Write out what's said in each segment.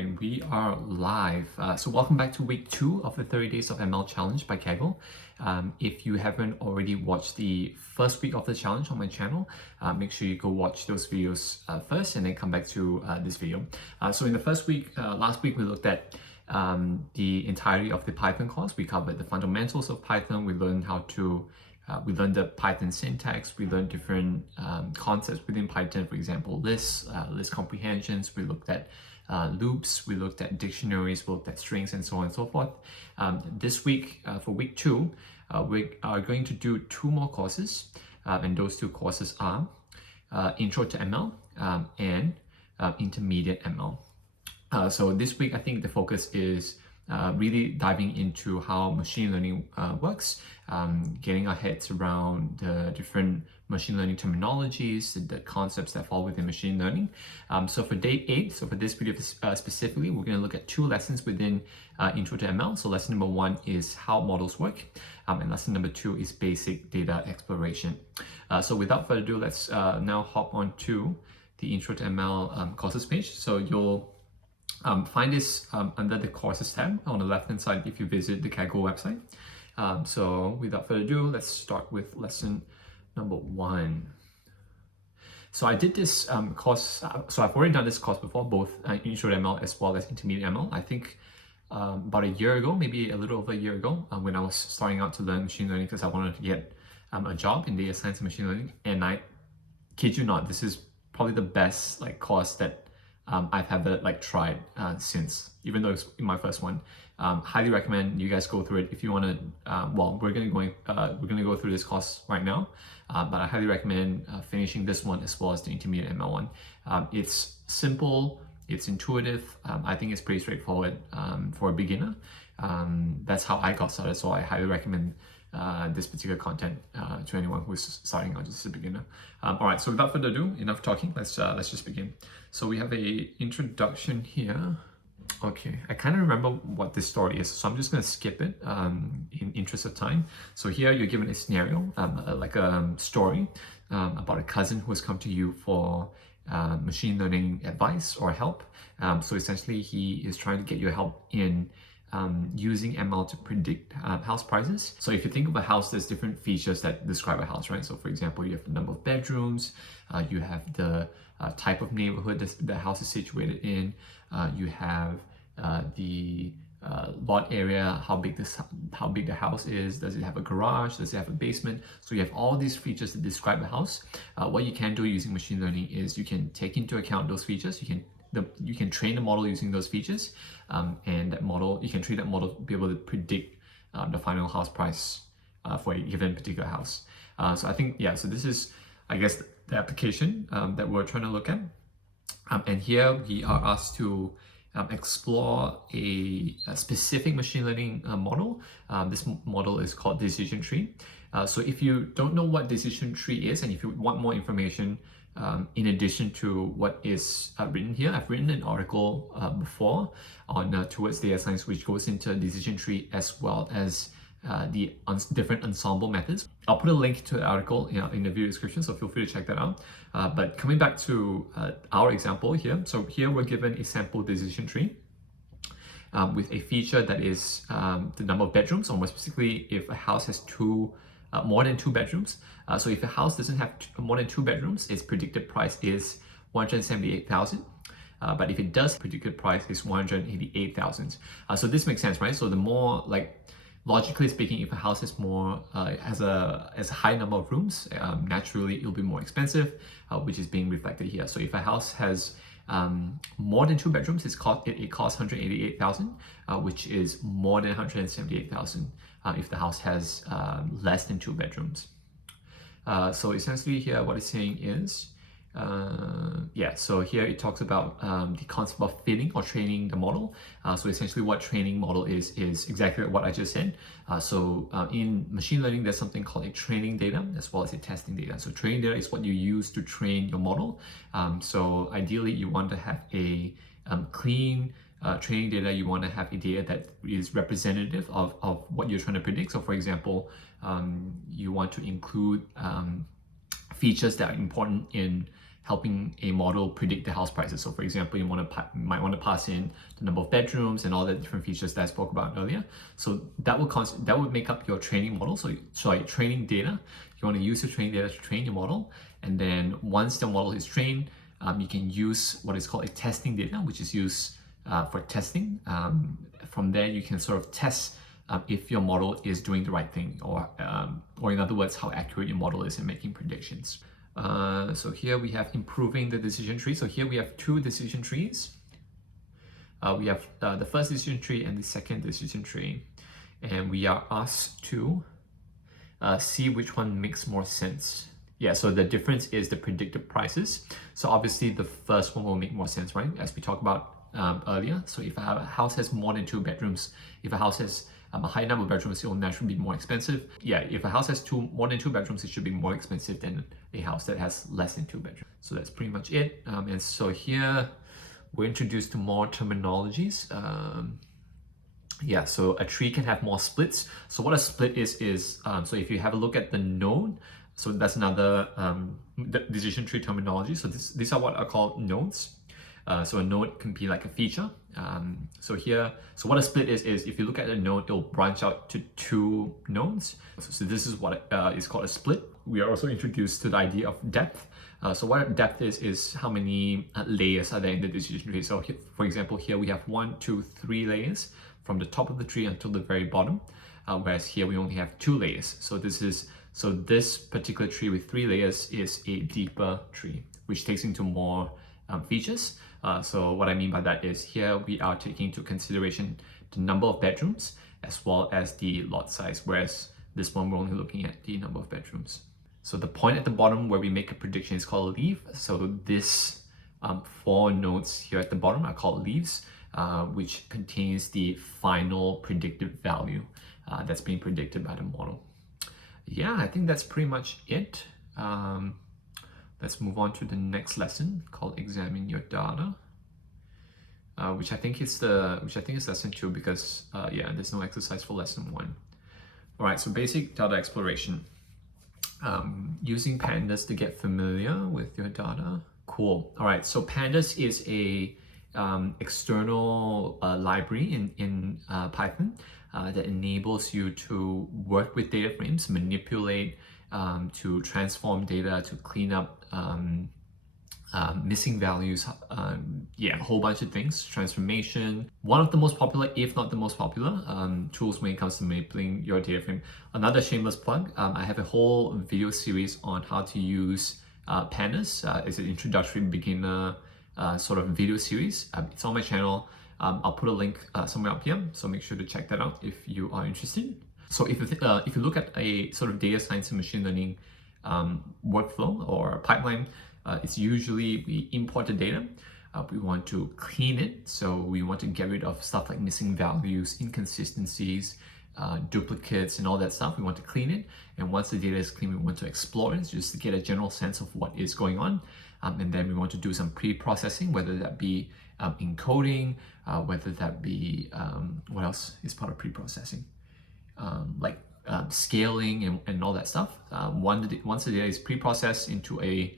right, we are live. So welcome back to week 2 of the 30 Days of ML Challenge by Kaggle. If you haven't already watched the first week of the challenge on my channel, make sure you go watch those videos first and then come back to this video. So in the first week, last week we looked at the entirety of the Python course. We covered the fundamentals of Python. We learned how to we learned the Python syntax, we learned different concepts within Python, for example, lists, list comprehensions, we looked at loops, we looked at dictionaries, we looked at strings, and so on and so forth. This week, for week 2, we are going to do 2 more courses, and those 2 courses are Intro to ML and Intermediate ML. So this week, I think the focus is really diving into how machine learning works, getting our heads around the different machine learning terminologies, the concepts that fall within machine learning. So for day 8, so for this video specifically, we're going to look at 2 lessons within Intro to ML. So lesson number 1 is how models work, and lesson number 2 is basic data exploration. So without further ado, let's now hop on to the Intro to ML courses page. So you'll find this under the courses tab on the left hand side if you visit the Kaggle website. So without further ado, let's start with lesson number 1. So I did this course, so I've already done this course before, both Intro to ML as well as Intermediate ML. I think about a year ago, maybe a little over a year ago, when I was starting out to learn machine learning because I wanted to get a job in data science and machine learning. And I kid you not, this is probably the best course that I've ever tried since, even though it's my first one. Highly recommend you guys go through it if you want to. Well, we're gonna go through this course right now, but I highly recommend finishing this one as well as the Intermediate ML one. It's simple, it's intuitive. I think it's pretty straightforward for a beginner. That's how I got started, so I highly recommend this particular content to anyone who's starting out just as a beginner. All right, so without further ado, enough talking. Let's just begin. So we have a introduction here. Okay, I kind of remember what this story is, so I'm just going to skip it in interest of time. So here you're given a scenario, like a story about a cousin who has come to you for machine learning advice or help. So essentially he is trying to get your help in using ML to predict house prices. So if you think of a house, there's different features that describe a house, right? So for example, you have the number of bedrooms, you have the type of neighborhood the house is situated in, you have the lot area, how big the house is, does it have a garage, does it have a basement? So you have all these features that describe the house. What you can do using machine learning is you can take into account those features. You can train the model using those features, and that model, you can train that model to be able to predict the final house price for a given particular house. So I think, yeah, so this is, I guess, the application that we're trying to look at. And here we are asked to explore a specific machine learning model. This model is called decision tree. So if you don't know what decision tree is, and if you want more information in addition to what is written here, I've written an article before on Towards Data Science, which goes into decision tree as well as the different ensemble methods. I'll put a link to the article in the video description, so feel free to check that out. But coming back to our example here, so here we're given a sample decision tree with a feature that is the number of bedrooms, or more specifically, if a house has more than 2 bedrooms. So if a house doesn't have more than 2 bedrooms, its predicted price is 178,000. But if it does, predicted price is 188,000. So this makes sense, right? So the more, logically speaking, if a house is has a high number of rooms, naturally it'll be more expensive, which is being reflected here. So if a house has more than 2 bedrooms, it costs 188,000, which is more than 178,000 if the house has less than 2 bedrooms. So essentially here what it's saying is, so here it talks about the concept of fitting or training the model. So essentially what training model is exactly what I just said. So in machine learning, there's something called a training data as well as a testing data. So training data is what you use to train your model. So ideally you want to have a clean training data. You want to have a data that is representative of what you're trying to predict. So for example, you want to include features that are important in helping a model predict the house prices. So for example, you might want to pass in the number of bedrooms and all the different features that I spoke about earlier. So that would make up your training model. So training data. You want to use your training data to train your model, and then once the model is trained, you can use what is called a testing data, which is used for testing. From there, you can sort of test if your model is doing the right thing, or in other words, how accurate your model is in making predictions. So here we have improving the decision tree. So here we have two decision trees. We have the first decision tree and the second decision tree, and we are asked to see which one makes more sense. Yeah, so the difference is the predicted prices. So obviously the first one will make more sense, right? As we talked about earlier. So if a house has more than 2 bedrooms, if a house has a high number of bedrooms, it will naturally be more expensive. Yeah, if a house has more than 2 bedrooms, it should be more expensive than a house that has less than 2 bedrooms. So that's pretty much it. And so here we're introduced to more terminologies. Yeah, so a tree can have more splits. So what a split is so if you have a look at the node, so that's another decision tree terminology. So these are what are called nodes. So a node can be like a feature. So what a split is if you look at a node, it'll branch out to 2 nodes. So this is what is called a split. We are also introduced to the idea of depth. So what depth is how many layers are there in the decision tree. So for example, here we have 1, 2, 3 layers from the top of the tree until the very bottom, whereas here we only have 2 layers. So this particular tree with 3 layers is a deeper tree, which takes into more features. So what I mean by that is here we are taking into consideration the number of bedrooms as well as the lot size, whereas this one we're only looking at the number of bedrooms. So the point at the bottom where we make a prediction is called a leaf. So this 4 nodes here at the bottom are called leaves, which contains the final predicted value that's being predicted by the model. Yeah, I think that's pretty much it. Let's move on to the next lesson called Examine Your Data, which I think is lesson 2 because yeah, there's no exercise for lesson 1. All right, so basic data exploration. Using pandas to get familiar with your data. Cool. All right, so pandas is a external library in Python that enables you to work with data frames, manipulate, to transform data, to clean up missing values, yeah, a whole bunch of things, transformation. One of the most popular, if not the most popular, tools when it comes to manipulating your data frame. Another shameless plug, I have a whole video series on how to use pandas. It's an introductory beginner sort of video series. It's on my channel. I'll put a link somewhere up here, so make sure to check that out if you are interested. So if you look at a sort of data science and machine learning workflow or pipeline, it's usually we import the data, we want to clean it, so we want to get rid of stuff like missing values, inconsistencies, duplicates and all that stuff. We want to clean it, and once the data is clean, we want to explore it just to get a general sense of what is going on, and then we want to do some pre-processing, whether that be encoding, whether that be what else is part of pre-processing, like scaling and all that stuff. Once the data is pre-processed into a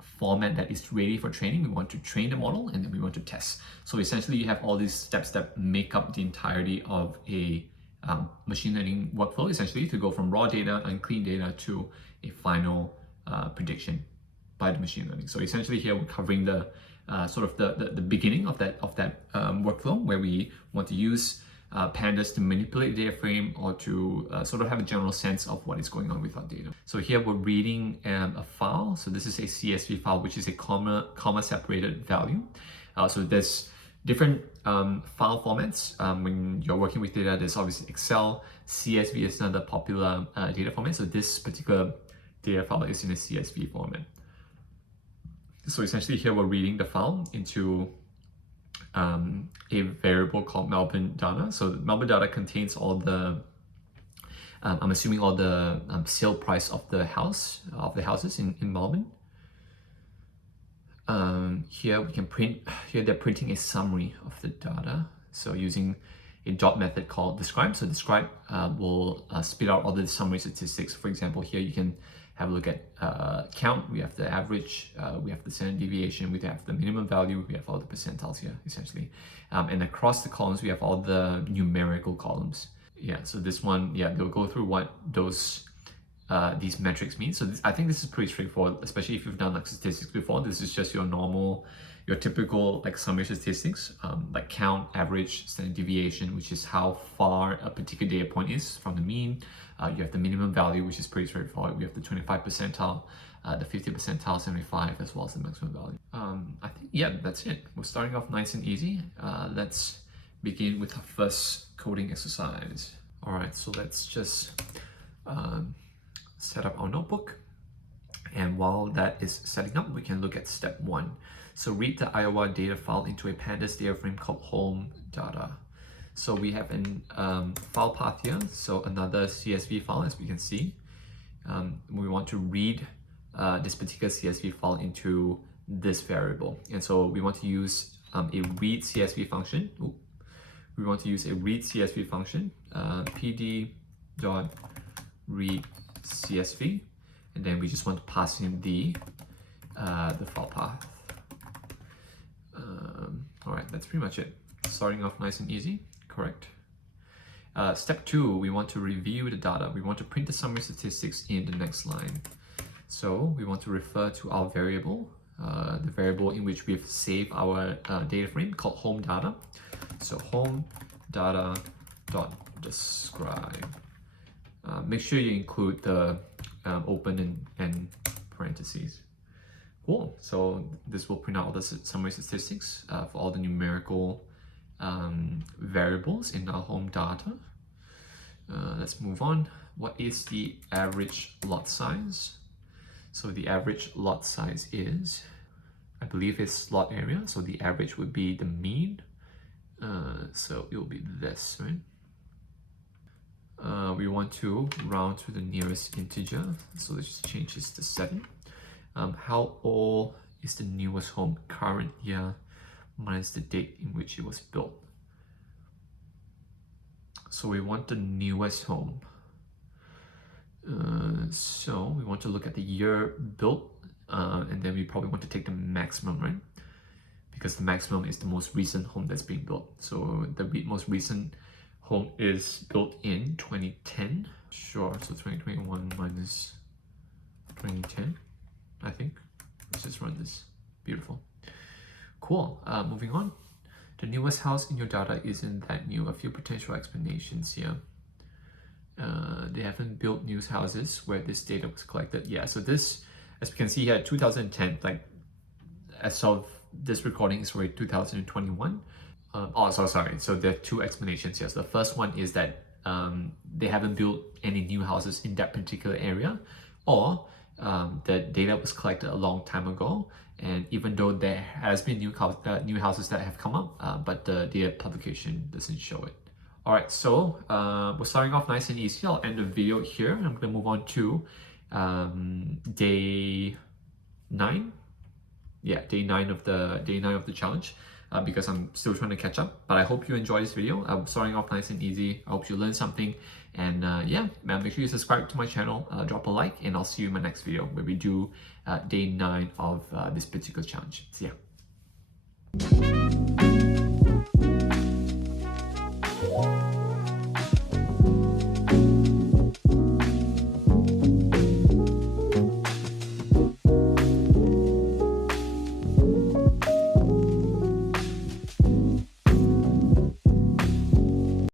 format that is ready for training, we want to train the model, and then we want to test. So essentially you have all these steps that make up the entirety of a machine learning workflow, essentially to go from raw data and clean data to a final prediction by the machine learning. So essentially here we're covering the sort of the beginning of that workflow, where we want to use pandas to manipulate the data frame, or to sort of have a general sense of what is going on with our data. So here we're reading a file. So this is a CSV file, which is a comma separated value. So there's different file formats. When you're working with data, there's obviously Excel. CSV is another popular data format. So this particular data file is in a CSV format. So essentially here we're reading the file into a variable called Melbourne data. So Melbourne data contains all the, I'm assuming all the sale price of the houses in Melbourne. Here we can here they're printing a summary of the data. So using a dot method called describe. So describe will spit out all the summary statistics. For example, here you can have a look at count. We have the average, we have the standard deviation, we have the minimum value, we have all the percentiles here essentially. And across the columns, we have all the numerical columns. Yeah, so this one, yeah, they'll go through what these metrics mean. So I think this is pretty straightforward, especially if you've done like statistics before. This is just your typical like summation statistics, like count, average, standard deviation, which is how far a particular data point is from the mean. You have the minimum value, which is pretty straightforward. We have the 25 percentile, the 50 percentile, 75, as well as the maximum value. I think, yeah, that's it. We're starting off nice and easy. Let's begin with our first coding exercise. All right, so let's just set up our notebook. And while that is setting up, we can look at step 1. So read the Iowa data file into a pandas data frame called home data. So we have an file path here, so another CSV file, as we can see. We want to read this particular CSV file into this variable. And so we want to use a read CSV function. We want to use a read CSV function, pd.read CSV, and then we just want to pass in the file path. All right, that's pretty much it. Starting off nice and easy, correct. Step 2, we want to review the data. We want to print the summary statistics in the next line. So we want to refer to our variable, the variable in which we've saved our data frame called home data. So home data dot describe. Make sure you include the open and parentheses. Cool. So this will print out all the summary statistics for all the numerical variables in our home data. Let's move on. What is the average lot size? So the average lot size is, I believe it's lot area. So the average would be the mean. So it will be this, right? We want to round to the nearest integer. So let's just change this to 7. How old is the newest home? Current year minus the date in which it was built. So we want the newest home. So we want to look at the year built, and then we probably want to take the maximum, right? Because the maximum is the most recent home that's being built. So the most recent home is built in 2010. Sure, so 2021 minus 2010, I think. Let's just run this. Beautiful. Cool. Moving on. The newest house in your data isn't that new. A few potential explanations here. They haven't built new houses where this data was collected. Yeah, so this, as we can see here, 2010, like as of this recording is for 2021. Sorry. So there are 2 explanations here. So the first one is that they haven't built any new houses in that particular area, or the data was collected a long time ago, and even though there has been new houses that have come up, but the data publication doesn't show it. All right, so we're starting off nice and easy. I'll end the video here. I'm gonna move on to day 9. Yeah, day 9 of the challenge. Because I'm still trying to catch up, but I hope you enjoy this video. I'm starting off nice and easy. I hope you learned something, and yeah, make sure you subscribe to my channel, drop a like, and I'll see you in my next video where we do day 9 of this particular challenge. See ya.